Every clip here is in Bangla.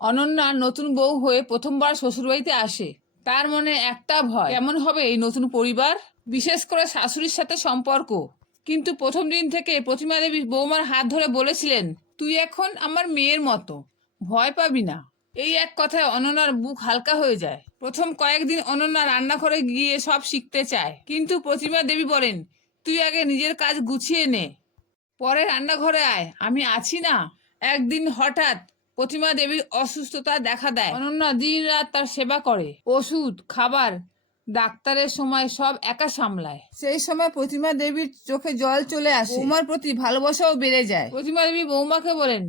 অনন্যা নতুন বউ হয়ে প্রথমবার শ্বশুরবাড়িতে আসে। তার মনে একটা ভয়, কেমন হবে এই নতুন পরিবার, বিশেষ করে শাশুড়ির সাথে সম্পর্ক। কিন্তু প্রথম দিন থেকে প্রতিমা দেবী বৌমার হাত ধরে বলেছিলেন, তুই এখন আমার মেয়ের মতো, ভয় পাবি না। এই এক কথায় অনন্যার বুক হালকা হয়ে যায়। প্রথম কয়েকদিন অনন্যা রান্নাঘরে গিয়ে সব শিখতে চায়, কিন্তু প্রতিমা দেবী বলেন, তুই আগে নিজের কাজ গুছিয়ে নে, পরে রান্নাঘরে আয়, আমি আছি না। একদিন হঠাৎ প্রতিমা দেবীর অসুস্থতা দেখা দেয়। অনন্যা দিন রাত তার সেবা করে, ওষুধ, খাবার, ডাক্তারের সময় সব একা সামলায়। সেই সময় প্রতিমা দেবীর চোখে জল চলে আসে, বৌমার প্রতি ভালোবাসাও বেড়ে যায়। প্রতিমা দেবী বৌমাকে বলেন,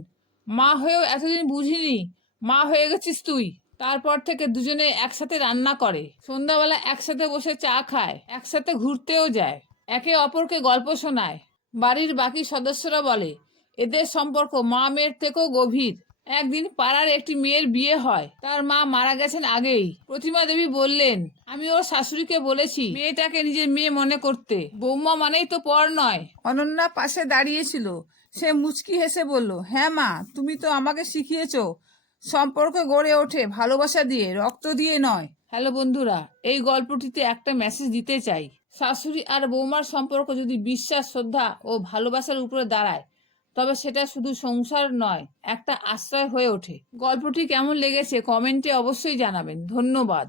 মা হয়েও এতদিন বুঝিনি, মা হয়ে গেছিস তুই। তারপর থেকে দুজনে একসাথে রান্না করে, সন্ধ্যাবেলা একসাথে বসে চা খায়, একসাথে ঘুরতেও যায়, একে অপরকে গল্প শোনায়। বাড়ির বাকি সদস্যরা বলে এদের সম্পর্ক মা মেয়ের থেকেও গভীর। একদিন পাড়ার একটি মেয়ের বিয়ে হয়, তার মা মারা গেছেন আগেই। প্রতিমা দেবী বললেন, আমি ওর শাশুড়িকে বলেছি মেয়েটাকে নিজের মেয়ে মনে করতে, বৌমা মানেই তো পর নয়। অনন্যা পাশে দাঁড়িয়েছিল, সে মুচকি হেসে বলল, হ্যাঁ মা, তুমি তো আমাকে শিখিয়েছো সম্পর্ক গড়ে ওঠে ভালোবাসা দিয়ে, রক্ত দিয়ে নয়। হ্যালো বন্ধুরা, এই গল্পটিতে একটা মেসেজ দিতে চাই। শাশুড়ি আর বৌমার সম্পর্ক যদি বিশ্বাস, শ্রদ্ধা ও ভালোবাসার উপরে দাঁড়ায়, তবে সেটা শুধু সংসার নয়, একটা আশ্রয় হয়ে ওঠে। গল্পটি কেমন লেগেছে কমেন্টে অবশ্যই জানাবেন। ধন্যবাদ।